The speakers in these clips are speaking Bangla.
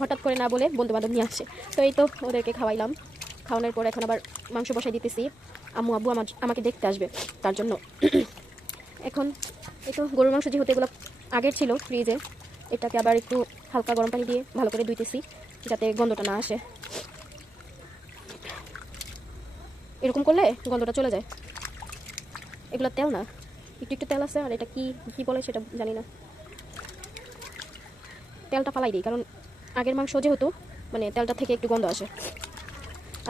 হঠাৎ করে না বলে বন্ধুবান্ধব নিয়ে আসে। তো এই তো ওদেরকে খাওয়াইলাম, খাওয়ানোর পর এখন আবার মাংস বসাই দিতেছি। আম্মু আব্বু আমাকে দেখতে আসবে তার জন্য। এখন এই তো গরুর মাংস যেহেতু এগুলো আগের ছিল ফ্রিজে, এটাকে আবার একটু হালকা গরম পানি দিয়ে ভালো করে ধুইতেছি যাতে গন্ধটা না আসে। এরকম করলে গন্ধটা চলে যায়। এগুলো তেল না, একটু একটু তেল আছে, আর এটা কি কি বলে সেটা জানি না। তেলটা ফালাই দিই কারণ আগের মাংস যেহেতু মানে তেলটা থেকে একটু গন্ধ আসে।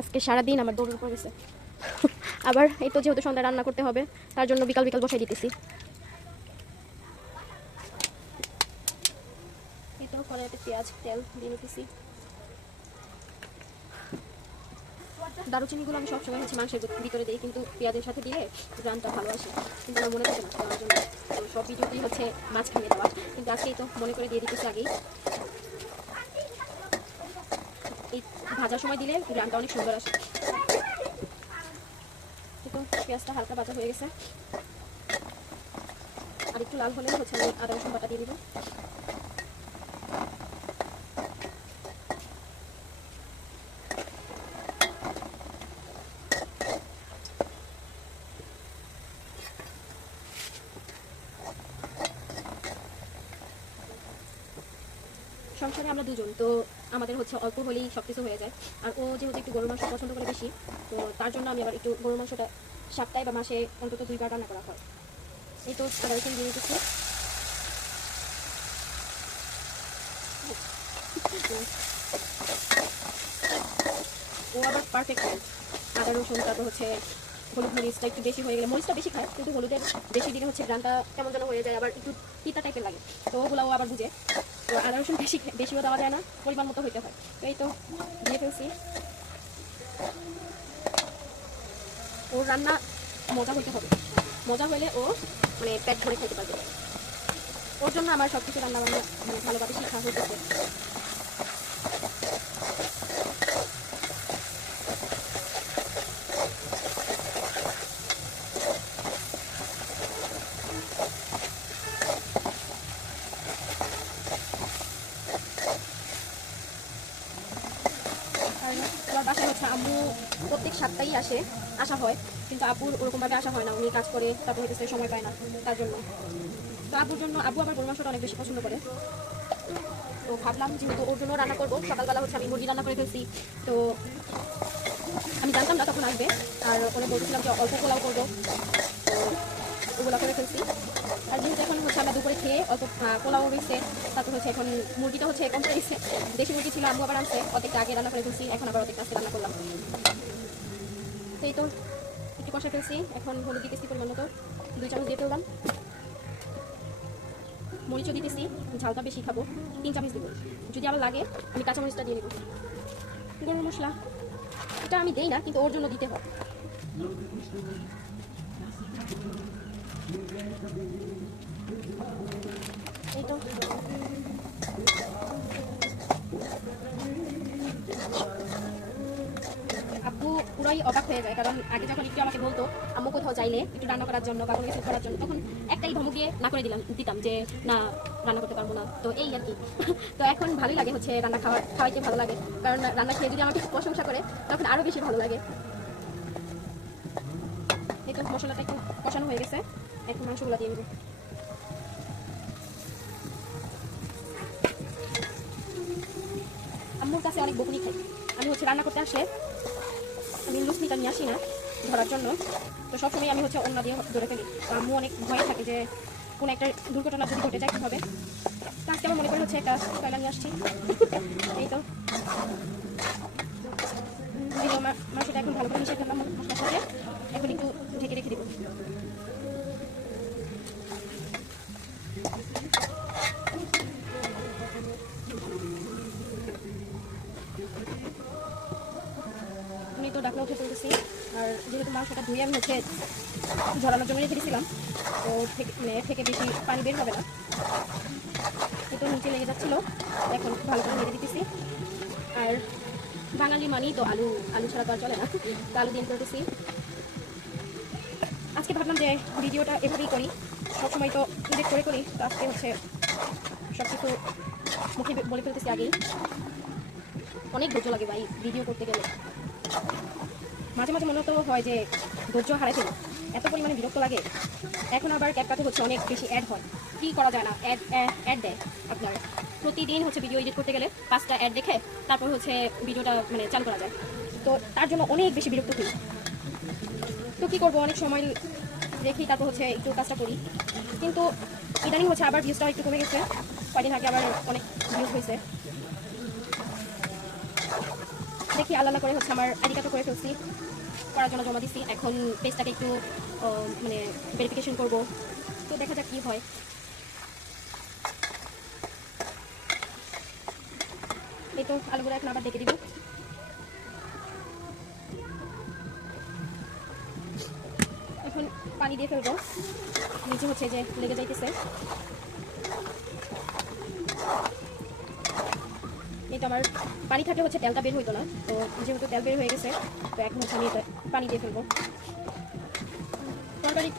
আজকে সারাদিন আমার দৌড়ের উপর গেছে। আবার এই তো যেহেতু সন্ধ্যা রান্না করতে হবে তার জন্য বিকাল বিকাল বসাই দিতেছি। এই তো কড়াইতে পেঁয়াজ তেল দিয়ে নিতেছি। দারুচিনিগুলো আমি সবসময় হচ্ছে মাংসের ভিতরে দিই, কিন্তু পেঁয়াজের সাথে দিলে গ্রামটা ভালো আসে, কিন্তু আমার মনে থাকে না দেওয়ার জন্য। তো সব ভিডিওতেই হচ্ছে মাছ খাইয়ে দেওয়া, কিন্তু আজকেই তো মনে করে দিয়ে দিতেছি আগেই। এই ভাজার সময় দিলে গ্রামটা অনেক সুন্দর আসে। তো পেঁয়াজটা হালকা ভাজা হয়ে গেছে, আর একটু লাল হলে হচ্ছে আমি আদা রসুন বাটা দিয়ে দিব। সংসারে আমরা দুজন, তো আমাদের হচ্ছে অল্প হলেই সব কিছু হয়ে যায়। আর ও যেহেতু একটু গরুর মাংস পছন্দ করে বেশি, তো তার জন্য আমি আবার একটু গরুর মাংসটা সপ্তাহে বা মাসে অন্তত 2বার রান্না করা হয়। এই তো আদা রসুন দিয়ে দিচ্ছি। ও আবার পারফেক্ট খায় আদা রসুন, তারপর হচ্ছে হলুদ মরিচটা একটু বেশি হয়ে গেলে, মরিচটা বেশি খায় কিন্তু হলুদের বেশি দিলে হচ্ছে গ্রানটা কেমন যেন হয়ে যায়, আবার একটু তিতা টাইপের লাগে। তো ওগুলো ও আবার বুঝে। তো আদা রসুন বেশিও দেওয়া যায় না, পরিমাণ মতো হইতে হয়। তো এই তো দিয়ে ফেলছি। ওর রান্না মজা হইতে হবে, মজা হলে ও মানে পেট ভরে খেতে পারবে। ওর জন্য আমার সব কিছু রান্না বান্না মানে ভালোভাবে শেখা হইতেছে। আর আমার বাসায় হচ্ছে আম্মু প্রত্যেক সপ্তাহেই আসা হয়, কিন্তু আব্বুর ওরকমভাবে আসা হয় না, উনি কাজ করে তারপর হচ্ছে সময় পায় না তার জন্য। তো আব্বুর জন্য আব্বু আবার গরুর মাংসটা অনেক বেশি পছন্দ করে। তো ভাবলাম যেহেতু ওর জন্য রান্না করবো, সকালবেলা হচ্ছে আমি মুরগি রান্না করে ফেলছি। তো আমি জানতাম না তখন আসবে, আর ওরা বলছিলাম যে অল্প পোলাও করবো, তো ওগুলো করে ফেলছি। আর যেহেতু এখন হচ্ছে আমরা দুপুরে খেয়ে অল্প পোলাও রয়েছে, তারপর হচ্ছে এখন মুরগিটা হচ্ছে কম রয়েছে। দেশি মুরগি ছিল, আম্মু আবার আনছে, অর্ধেকটা আগে রান্না করে ফেলছি, এখন আবার অর্ধেকটা আজকে রান্না করলাম। তো এই তো একটু কষা ফেলছি, এখন হলুদ দিতেছি পরিমাণ মতো, 2 চামচ দিয়ে ফেললাম। মরিচও দিতেছি, ঝালটা বেশি খাবো, 3 চামচ দেবো, যদি আবার লাগে আমি কাঁচা মরিচটা দিয়ে নেব। গরম মশলা এটা আমি দেই না, কিন্তু ওর জন্য দিতে হয়। এই তো আব্বু পুরাই অবাক হয়ে যায়, কারণ আগে যখন একটু আমাকে বলতো আম্মু কোথাও চাইলে একটু রান্না করার জন্য বা কোনো কিছু করার জন্য, তখন একটাই ধমক দিয়ে না করে দিতাম যে না রান্না করতে পারবো না। তো এই আর কি। তো এখন ভালোই লাগে হচ্ছে রান্না খাওয়াইতে ভালো লাগে, কারণ রান্না খেয়ে যদি আমাকে প্রশংসা করে তখন আরও বেশি ভালো লাগে। এই তো মশলাটা একটু কষানো হয়ে গেছে, এখন মাংসগুলো দিয়ে দেবো। আম্মুর কাছে অনেক বকুনি খাই আমি, হচ্ছে রান্না করতে আসলে আমি লুচনিটা নিয়ে আসি না ধরার জন্য, তো সবসময় আমি হচ্ছে অন্য দিয়ে ধরে ফেলি। তো আম্মু অনেক ভয় থাকে যে কোনো একটা দুর্ঘটনা যদি ঘটে যায় কী হবে। তো আজকে আমার মনে করে হচ্ছে একটা কয়লা নিয়ে আসছি। এই তো মাংসটা এখন ভালো করে মিশিয়ে ফেললাম মশলার সাথে, এখন একটু ঢেকে রেখে দেবো। আমি তো ডাকনা উঠে ফেলতেছি, আর যেহেতু মাংসটা ধুয়ে আমি হচ্ছে ঝরানোর জন্য রেখে দিয়েছিলাম, তো থেকে বেশি পানি বের হবে না। একটু নিচে লেগে যাচ্ছিলো, এখন ভালো করে নেড়ে দিতেছি। আর বাঙালি মানেই তো আলু, আলু ছাড়া তো আর চলে না, তো আলু দিয়ে করতেছি। আজকে ভাবলাম যে ভিডিওটা এভাবেই করি, সবসময় তো ডিরেক্ট করে করি, তো আজকে হচ্ছে সব কিছু মুখে বলে ফেলতেছি আগেই, অনেক ধৈর্য লাগে ভাই ভিডিও করতে গেলে। মাঝে মাঝে মনে তো হয় যে ধৈর্য হারাই ফেলি, এত পরিমাণে বিরক্ত লাগে। এখন আবার ক্যাপকাটে হচ্ছে অনেক বেশি অ্যাড হয়, কি করা যায় না, অ্যাড দেয় আপনার। প্রতিদিন হচ্ছে ভিডিও এডিট করতে গেলে 5টা অ্যাড দেখে তারপর হচ্ছে ভিডিওটা মানে চালু করা যায়, তো তার জন্য অনেক বেশি বিরক্ত হই। তো কী করবো, অনেক সময় রেখি তারপর হচ্ছে একটু কাজটা করি। কিন্তু ইদানিং হচ্ছে আবার ভিউজটা একটু কমে গেছে, কয়দিন আগে আবার অনেক ভিউজ হয়েছে। দেখি আল্লাহ করে হচ্ছে আমার আইডি কার্ডটা করে ফেলছি, করার জন্য জমা দিচ্ছি। এখন পেজটাকে একটু মানে ভেরিফিকেশন করব, তো দেখা যাক কী হয়। এই তো আলুগুলো এখন আবার ডেকে দিব। এখন পানি দিয়ে ফেলবো, নিচে হচ্ছে যে লেগে যাইতেছে। এই তো আমার পানি থাকলে হচ্ছে তেলটা বের হইতো না, তো যেহেতু তেল বের হয়ে গেছে, তো এখন হচ্ছে আমি পানি দিয়ে ফেলবো। তরকারি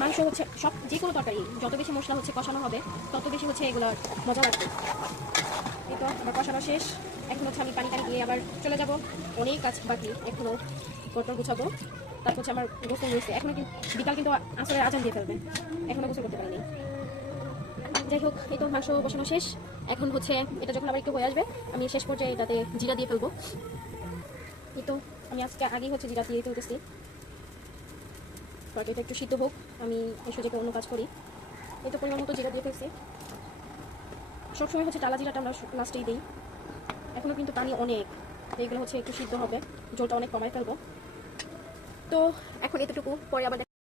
মাংস হচ্ছে সব যে কোনো তরকারি যত বেশি মশলা হচ্ছে কষানো হবে তত বেশি হচ্ছে এগুলোর মজা লাগবে। এই তো আবার কষানো শেষ, এখন হচ্ছে আমি পানি দিয়ে আবার চলে যাব। অনেক কাজ বাকি, এখনও ঘরটা গুছাবো, তারপর হচ্ছে আমার গোসল রয়েছে। এখনও কিন্তু বিকাল কিন্তু আসরের আজান দিয়ে ফেলবে, এখনও গোসল করতে পারিনি। যাই হোক, এই তো মাংস বসানো শেষ। এখন হচ্ছে এটা যখন আবার একটু হয়ে আসবে, আমি শেষ পর্যায়ে এটাতে জিরা দিয়ে ফেলবো। এই তো আমি আজকে আগেই হচ্ছে জিরা দিয়ে ফেলতেছি, তরকারিটা একটু সিদ্ধ হোক, আমি এসে যে অন্য কাজ করি। এই তো পরিমাণ মতো জিরা দিয়ে ফেলছি। সবসময় হচ্ছে টালা জিরাটা আমরা লাস্টেই দিই, এখনও কিন্তু পানি অনেক, এইগুলো হচ্ছে একটু সিদ্ধ হবে, ঝোলটা অনেক কমায় ফেলবো। তো এখন এতটুকু, পরে আবার